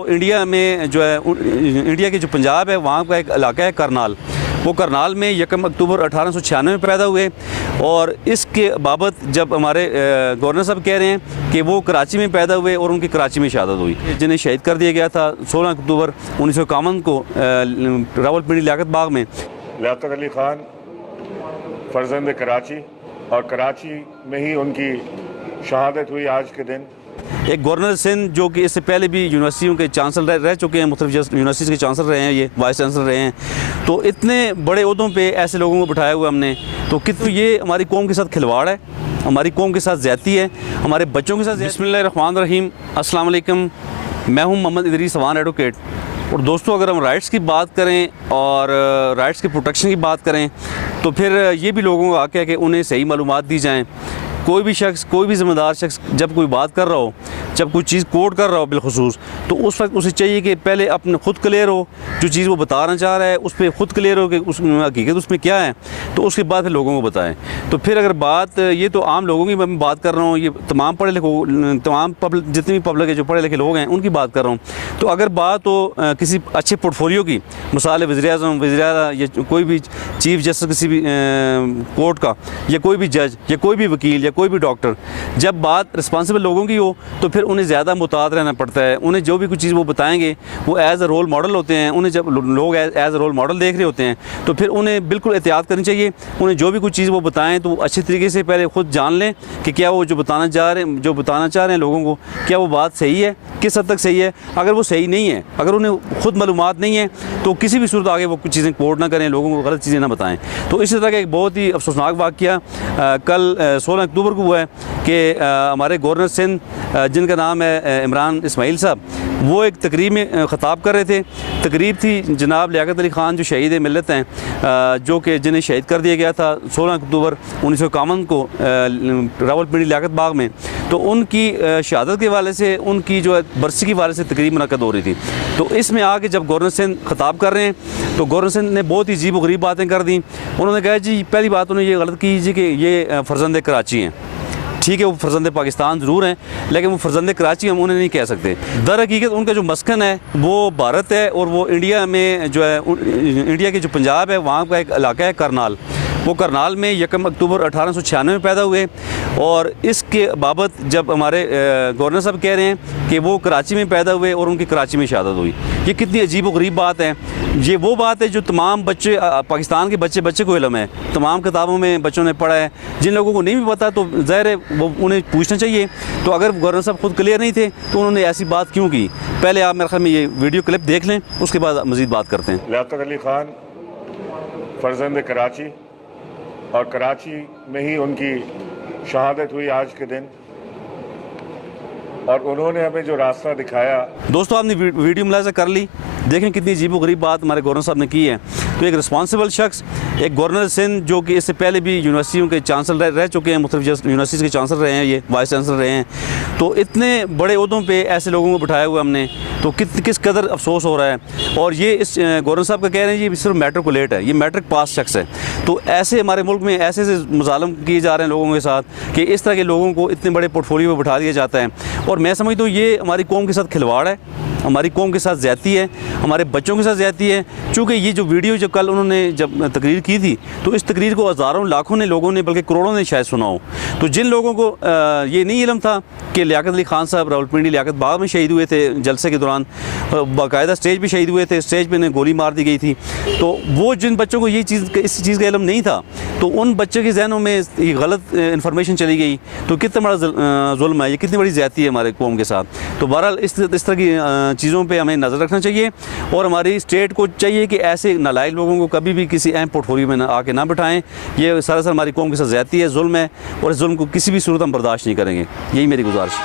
तो इंडिया में जो है इंडिया के जो पंजाब है वहाँ का एक इलाका है करनाल। वो करनाल में 1 अक्टूबर 1896 में पैदा हुए और इसके बाबत जब हमारे गवर्नर साहब कह रहे हैं कि वो कराची में पैदा हुए और उनकी कराची में शहादत हुई, जिन्हें शहीद कर दिया गया था 16 अक्टूबर 1951 को रावलपिंडी लियाकत बाग में। लियाकत अली ख़ान फर्जंद कराची और कराची में ही उनकी शहादत हुई आज के दिन। एक गवर्नर सिंध जो कि इससे पहले भी यूनिवर्सिटियों के चांसलर रह चुके हैं, मुख्तलिफ यूनिवर्सिटीज़ के चांसलर रहे हैं, ये वाइस चांसलर रहे हैं, तो इतने बड़े ओहदों पे ऐसे लोगों को बिठाया हुआ हमने, तो कितनी ये हमारी कौम के साथ खिलवाड़ है, हमारी कौम के साथ ज़्यादती है, हमारे बच्चों के साथ। बिस्मिल्लाहिर्रहमानिर्रहीम, अस्सलाम वालेकुम। मैं हूँ मोहम्मद इदरीस अवान एडवोकेट। और दोस्तों, अगर हम राइट्स की बात करें और राइट्स की प्रोटेक्शन की बात करें तो फिर ये भी लोगों का हक़ है कि उन्हें सही मालूमात दी जाएँ। कोई भी शख्स, कोई भी ज़िम्मेदार शख्स जब कोई बात कर रहा हो, जब कोई चीज़ कोट कर रहा हो बिलखुसूस, तो उस वक्त उसे चाहिए कि पहले अपने ख़ुद क्लियर हो, जो चीज़ वो बताना चाह रहा है उस पर ख़ुद क्लियर हो कि उस हकीकत उसमें क्या है, तो उसके बाद फिर लोगों को बताएं। तो फिर अगर बात, ये तो आम लोगों की मैं बात कर रहा हूँ, ये तमाम पढ़े लिखे, तमाम पब्लिक, जितनी भी पब्लिक है जो पढ़े लिखे लोग हैं उनकी बात कर रहा हूँ। तो अगर बात हो किसी अच्छे पोर्टफोलियो की, मिसाल वज़ीर-ए-आज़म, वज़ीर-ए-आला या कोई भी चीफ़ जस्टिस किसी भी कोर्ट का, या कोई भी जज, या कोई भी वकील, कोई भी डॉक्टर, जब बात रिस्पॉन्सिबल लोगों की हो तो फिर उन्हें ज़्यादा मुताद रहना पड़ता है। उन्हें जो भी कुछ चीज़ वो बताएंगे वो एज़ अ रोल मॉडल होते हैं, उन्हें जब लोग एज़ अ रोल मॉडल देख रहे होते हैं तो फिर उन्हें बिल्कुल एहतियात करनी चाहिए। उन्हें जो भी कुछ चीज़ वो बताएं तो अच्छी तरीके से पहले ख़ुद जान लें कि क्या वो जो बताना चाह रहे हैं लोगों को, क्या वो बात सही है, किस हद तक सही है। अगर वो सही नहीं है, अगर उन्हें ख़ुद मालूमात नहीं है, तो किसी भी सूरत आगे वो कुछ चीज़ें कोट ना करें, लोगों को गलत चीज़ें ना बताएँ। तो इसी तरह का एक बहुत ही अफसोसनाक वाक़या कल 16 अक्टूबर को हुआ है कि हमारे गवर्नर सिंध, जिनका नाम है इमरान इस्माइल साहब, वो एक तकरीब में ख़िताब कर रहे थे। तकरीब थी जनाब लियाकत अली ख़ान जो शहीद मिलत हैं, जो कि जिन्हें शहीद कर दिया गया था 16 अक्टूबर 1951 को रावलपिंडी लियाकत बाग में। तो उनकी शहादत के हवाले से, उनकी जो है बरसी के हवाले से तकरीब मुनक़्क़द हो रही थी। तो इसमें आके जब गवर्नर सिंध ख़िताब कर रहे हैं तो गवर्नर सिंध ने बहुत ही अजीब व गरीब बातें कर दी। उन्होंने कहा जी, पहली बात उन्होंने ये गलत की जी कि ये फ़र्जंद कराची हैं। ठीक है, वो फ़र्जंद पाकिस्तान ज़रूर हैं, लेकिन वो फ़र्जंद कराची हम उन्हें नहीं कह सकते। दर हकीकत उनका जो मस्कन है वो भारत है और वो इंडिया में जो है, इंडिया के जो पंजाब है वहाँ का एक इलाका है करनाल। वो करनाल में 1 अक्टूबर 1896 में पैदा हुए और इसके बाबत जब हमारे गवर्नर साहब कह रहे हैं कि वो कराची में पैदा हुए और उनकी कराची में शहादत हुई, ये कितनी अजीब व गरीब बात है। ये वो बात है जो तमाम बच्चे, पाकिस्तान के बच्चे को इल्म है, तमाम किताबों में बच्चों ने पढ़ा है। जिन लोगों को नहीं भी पता तो ज़ाहिर है वो उन्हें पूछना चाहिए। तो अगर गवर्नर साहब खुद क्लियर नहीं थे तो उन्होंने ऐसी बात क्यों की? पहले आप मेरे ख्याल में ये वीडियो क्लिप देख लें, उसके बाद मज़ीद बात करते हैं। लियाकत अली ख़ान फर्जंद कराची और कराची में ही उनकी शहादत हुई आज के दिन, और उन्होंने हमें जो रास्ता दिखाया। दोस्तों, आपने वीडियो मुलाज़ा कर ली, देखें कितनी अजीब व गरीब बात हमारे गवर्नर साहब ने की है। तो एक रिस्पॉन्सिबल शख्स, एक गवर्नर सिंध जो कि इससे पहले भी यूनिवर्सिटियों के चांसलर रह चुके हैं, मुख्तलिफ यूनिवर्सिटीज़ के चांसलर रहे हैं, ये वाइस चांसलर रहे हैं, तो इतने बड़े ओहदों पे ऐसे लोगों को बिठाया हुआ हमने, तो किस कदर अफसोस हो रहा है। और ये इस गवर्नर साहब का कह रहे हैं ये सिर्फ मैट्रिकुलेट है, ये मैट्रिक पास शख्स है। तो ऐसे हमारे मुल्क में ऐसे मुजालम किए जा रहे हैं लोगों के साथ कि इस तरह के लोगों को इतने बड़े पोर्टफोलियो में बिठा दिया जाता है। और मैं समझता हूँ ये हमारी कौम के साथ खिलवाड़ है, हमारी कौम के साथ ज़्यादती है, हमारे बच्चों के साथ ज़्यादती है। चूँकि ये जो वीडियो जब कल उन्होंने जब तकरीर की थी तो इस तकरीर को हज़ारों लाखों ने लोगों ने, बल्कि करोड़ों ने शायद सुना हो। तो जिन लोगों को ये नहीं इल्म था कि लियाकत अली ख़ान साहब रावलपिंडी लियाकत बाग में शहीद हुए थे जलसे के दौरान, बाकायदा स्टेज पे शहीद हुए थे, स्टेज पे उन्हें गोली मार दी गई थी, तो वो जिन बच्चों को ये चीज़, इस चीज़ का इल्म नहीं था, तो उन बच्चों के जहनों में ये गलत इन्फॉर्मेशन चली गई। तो कितना बड़ा जुल्म है, ये कितनी बड़ी ज़्यादती है हमारे कौम के साथ। तो बहरहाल इस तरह की चीज़ों पर हमें नज़र रखना चाहिए और हमारी स्टेट को चाहिए कि ऐसे नालायक लोगों को कभी भी किसी अहम पोर्टफोलियो में आके ना बिठाएं। ये सरासर हमारी कौम के साथ ज़्यादती है, जुल्म है, और इस जुल्म को किसी भी सूरत हम बर्दाश्त नहीं करेंगे। यही मेरी गुजारिश है।